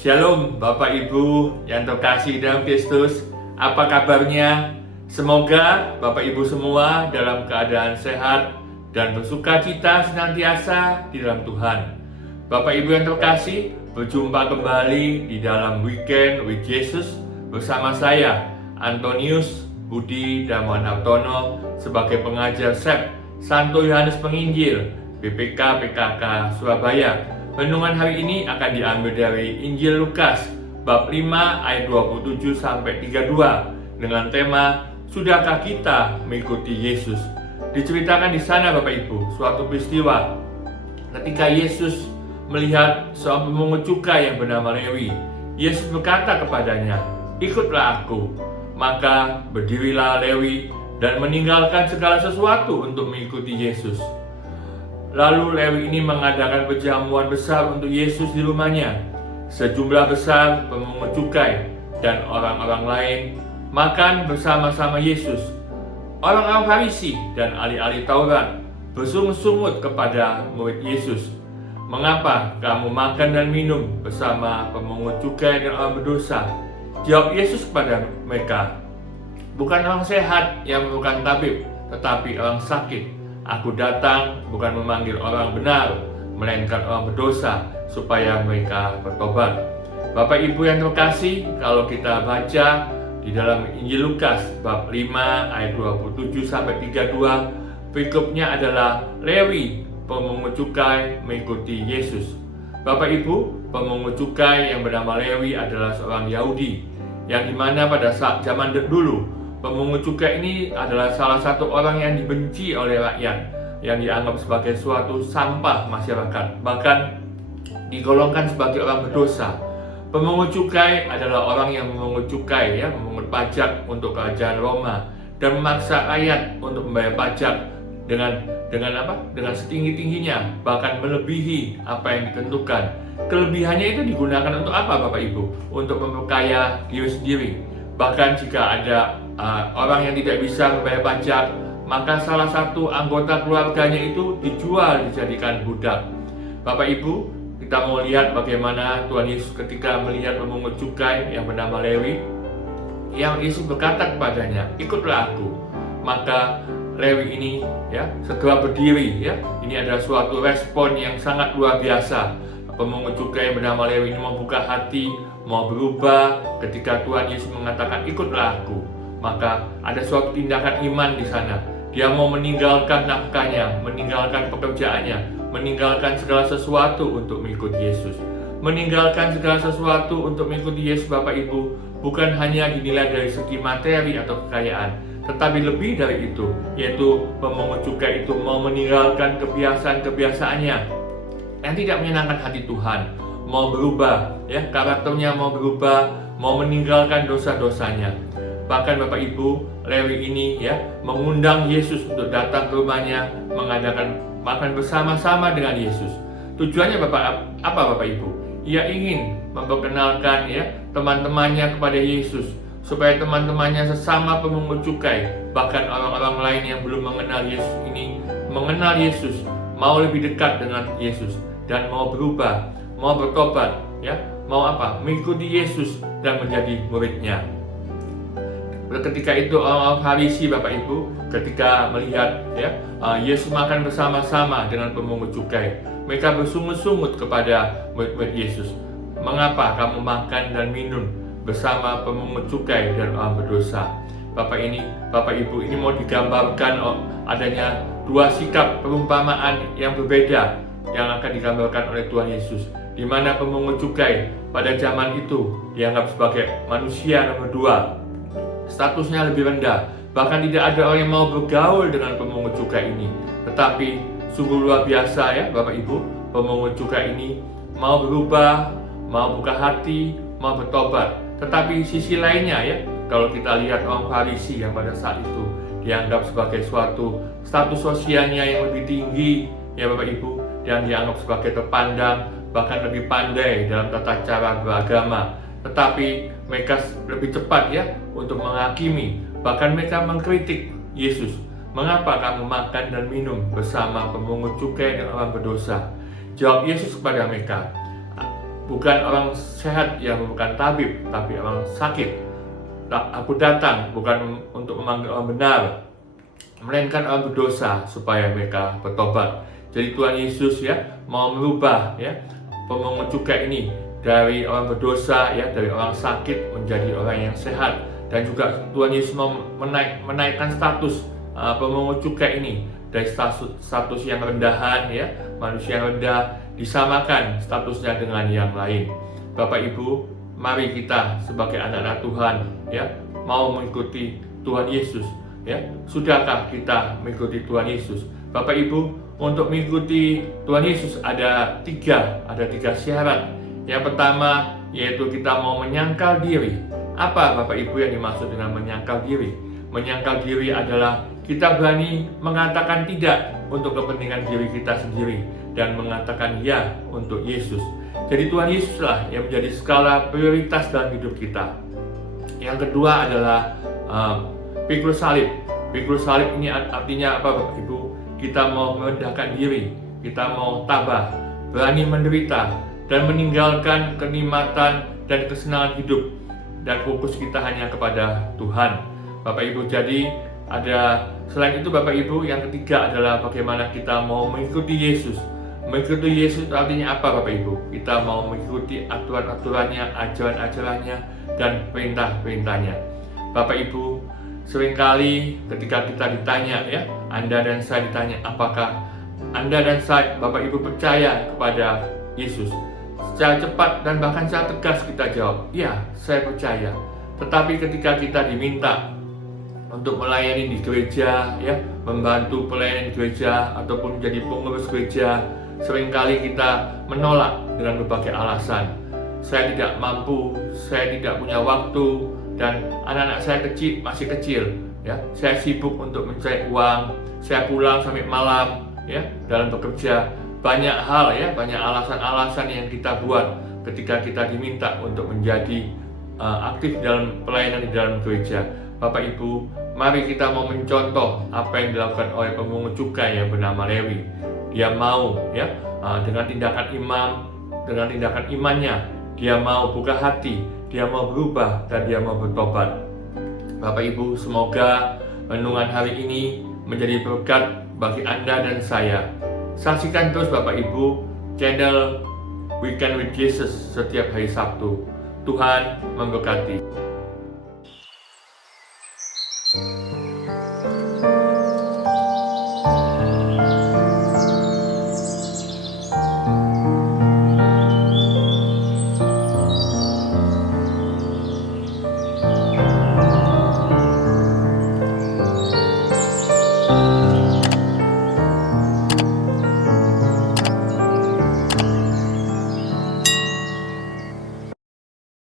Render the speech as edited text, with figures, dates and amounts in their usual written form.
Shalom Bapak Ibu yang terkasih dalam Kristus, apa kabarnya? Semoga Bapak Ibu semua dalam keadaan sehat dan bersukacita senantiasa di dalam Tuhan. Bapak Ibu yang terkasih, berjumpa kembali di dalam Weekend with Jesus bersama saya, Antonius Budi Damanartono, sebagai pengajar SEP Santo Yohanes Penginjil BPK PKK Surabaya. Renungan hari ini akan diambil dari Injil Lukas bab 5 ayat 27 sampai 32 dengan tema Sudahkah kita mengikuti Yesus? Diceritakan di sana Bapak Ibu, suatu peristiwa ketika Yesus melihat seorang pemungut cukai yang bernama Lewi. Yesus berkata kepadanya, "Ikutlah aku." Maka berdirilah Lewi dan meninggalkan segala sesuatu untuk mengikuti Yesus. Lalu Lewi ini mengadakan perjamuan besar untuk Yesus di rumahnya. Sejumlah besar pemungut cukai dan orang-orang lain makan bersama-sama Yesus. Orang-orang Farisi dan ahli-ahli Taurat bersungut-sungut kepada murid Yesus. "Mengapa kamu makan dan minum bersama pemungut cukai dan orang berdosa?" Jawab Yesus kepada mereka, "Bukan orang sehat yang memerlukan tabib, tetapi orang sakit. Aku datang bukan memanggil orang benar, melainkan orang berdosa, supaya mereka bertobat." Bapak Ibu yang terkasih, kalau kita baca di dalam Injil Lukas bab 5 ayat 27 sampai 32, berikutnya adalah Lewi, pemungut cukai, mengikuti Yesus. Bapak Ibu, pemungut cukai yang bernama Lewi adalah seorang Yahudi, yang dimana pada saat zaman dulu pemungut cukai ini adalah salah satu orang yang dibenci oleh rakyat, yang dianggap sebagai suatu sampah masyarakat, bahkan digolongkan sebagai orang berdosa. Pemungut cukai adalah orang yang memungut cukai, memungut pajak untuk kerajaan Roma dan memaksa rakyat untuk membayar pajak dengan setinggi-tingginya, bahkan melebihi apa yang ditentukan. Kelebihannya itu digunakan untuk apa Bapak Ibu? Untuk memperkaya diri sendiri. Bahkan jika ada orang yang tidak bisa membayar pajak, maka salah satu anggota keluarganya itu dijual, dijadikan budak. Bapak Ibu, kita mau lihat bagaimana Tuhan Yesus ketika melihat pemungut cukai yang bernama Lewi, yang Yesus berkata kepadanya, "Ikutlah aku." Maka Lewi ini segera berdiri. Ini adalah suatu respon yang sangat luar biasa. Pemungut cukai yang bernama Lewi ini membuka hati, mau berubah ketika Tuhan Yesus mengatakan, "Ikutlah aku." Maka ada suatu tindakan iman di sana. Dia mau meninggalkan nafkahnya, meninggalkan pekerjaannya, meninggalkan segala sesuatu untuk mengikuti Yesus. Meninggalkan segala sesuatu untuk mengikuti Yesus Bapak Ibu bukan hanya dinilai dari segi materi atau kekayaan, tetapi lebih dari itu, yaitu pemungut cukai itu mau meninggalkan kebiasaan-kebiasaannya yang tidak menyenangkan hati Tuhan, mau berubah, karakternya mau berubah, mau meninggalkan dosa-dosanya. Bahkan Bapak Ibu, Lewi ini mengundang Yesus untuk datang ke rumahnya, mengadakan makan bersama-sama dengan Yesus. Tujuannya apa Bapak Ibu? Ia ingin memperkenalkan teman-temannya kepada Yesus, supaya teman-temannya sesama pemungut cukai, bahkan orang-orang lain yang belum mengenal Yesus ini mengenal Yesus, mau lebih dekat dengan Yesus dan mau berubah, mau bertobat, mengikuti Yesus dan menjadi muridnya. Ketika itu orang-orang Farisi Bapak Ibu, ketika melihat Yesus makan bersama-sama dengan pemungut cukai, mereka bersungut-sungut kepada murid-murid Yesus. "Mengapa kamu makan dan minum bersama pemungut cukai dan orang berdosa?" Bapak Ibu, ini mau digambarkan adanya dua sikap perumpamaan yang berbeda yang akan digambarkan oleh Tuhan Yesus, di mana pemungut cukai pada zaman itu dianggap sebagai manusia nomor dua, statusnya lebih rendah, bahkan tidak ada orang yang mau bergaul dengan pemungut cukai ini. Tetapi sungguh luar biasa Bapak Ibu, pemungut cukai ini mau berubah, mau buka hati, mau bertobat. Tetapi sisi lainnya ya, kalau kita lihat orang Farisi yang pada saat itu dianggap sebagai suatu status sosialnya yang lebih tinggi ya Bapak Ibu, dan dianggap sebagai terpandang, bahkan lebih pandai dalam tata cara beragama. Tetapi mereka lebih cepat ya untuk menghakimi, bahkan mereka mengkritik Yesus. Mengapa kamu makan dan minum bersama pemungut cukai dan orang berdosa? Jawab Yesus kepada mereka, bukan orang sehat yang memerlukan tabib, tapi orang sakit. Aku datang bukan untuk memanggil orang benar, melainkan orang berdosa supaya mereka bertobat. Jadi Tuhan Yesus ya mau merubah ya pemungut cukai ini dari orang berdosa ya, dari orang sakit menjadi orang yang sehat. Dan juga Tuhan Yesus mau menaikkan status pemungut cukai ini dari status yang rendahan ya, manusia yang rendah, disamakan statusnya dengan yang lain. Bapak Ibu, mari kita sebagai anak-anak Tuhan ya mau mengikuti Tuhan Yesus ya. Sudahkah kita mengikuti Tuhan Yesus? Bapak Ibu, untuk mengikuti Tuhan Yesus ada tiga syarat. Yang pertama yaitu kita mau menyangkal diri. Apa Bapak Ibu yang dimaksud dengan menyangkal diri? Menyangkal diri adalah kita berani mengatakan tidak untuk kepentingan diri kita sendiri dan mengatakan ya untuk Yesus. Jadi Tuhan Yesuslah yang menjadi skala prioritas dalam hidup kita. Yang kedua adalah pikul salib. Pikul salib ini artinya apa Bapak Ibu? Kita mau merendahkan diri, kita mau tabah, berani menderita, dan meninggalkan kenikmatan dan kesenangan hidup, dan fokus kita hanya kepada Tuhan. Bapak Ibu, jadi ada selain itu Bapak Ibu, yang ketiga adalah bagaimana kita mau mengikuti Yesus. Mengikuti Yesus artinya apa Bapak Ibu? Kita mau mengikuti aturan-aturannya, ajaran-ajarannya, dan perintah-perintahnya. Bapak Ibu, seringkali ketika kita ditanya ya, Anda dan saya ditanya, apakah Anda dan saya, Bapak Ibu, percaya kepada Yesus? Secara cepat dan bahkan secara tegas kita jawab, ya, saya percaya. Tetapi ketika kita diminta untuk melayani di gereja, ya, membantu pelayanan di gereja ataupun menjadi pengurus gereja, seringkali kita menolak dengan berbagai alasan. Saya tidak mampu, saya tidak punya waktu, dan anak-anak saya masih kecil, ya. Saya sibuk untuk mencari uang, saya pulang sampai malam, ya, dalam bekerja. Banyak hal ya, banyak alasan-alasan yang kita buat ketika kita diminta untuk menjadi aktif dalam pelayanan di dalam gereja. Bapak Ibu, mari kita mau mencontoh apa yang dilakukan oleh pemungut cukai yang bernama Lewi. Dia mau ya dengan tindakan imannya, dia mau buka hati, dia mau berubah, dan dia mau bertobat. Bapak Ibu, semoga renungan hari ini menjadi berkat bagi Anda dan saya. Saksikan terus Bapak Ibu channel Weekend with Jesus setiap hari Sabtu. Tuhan memberkati.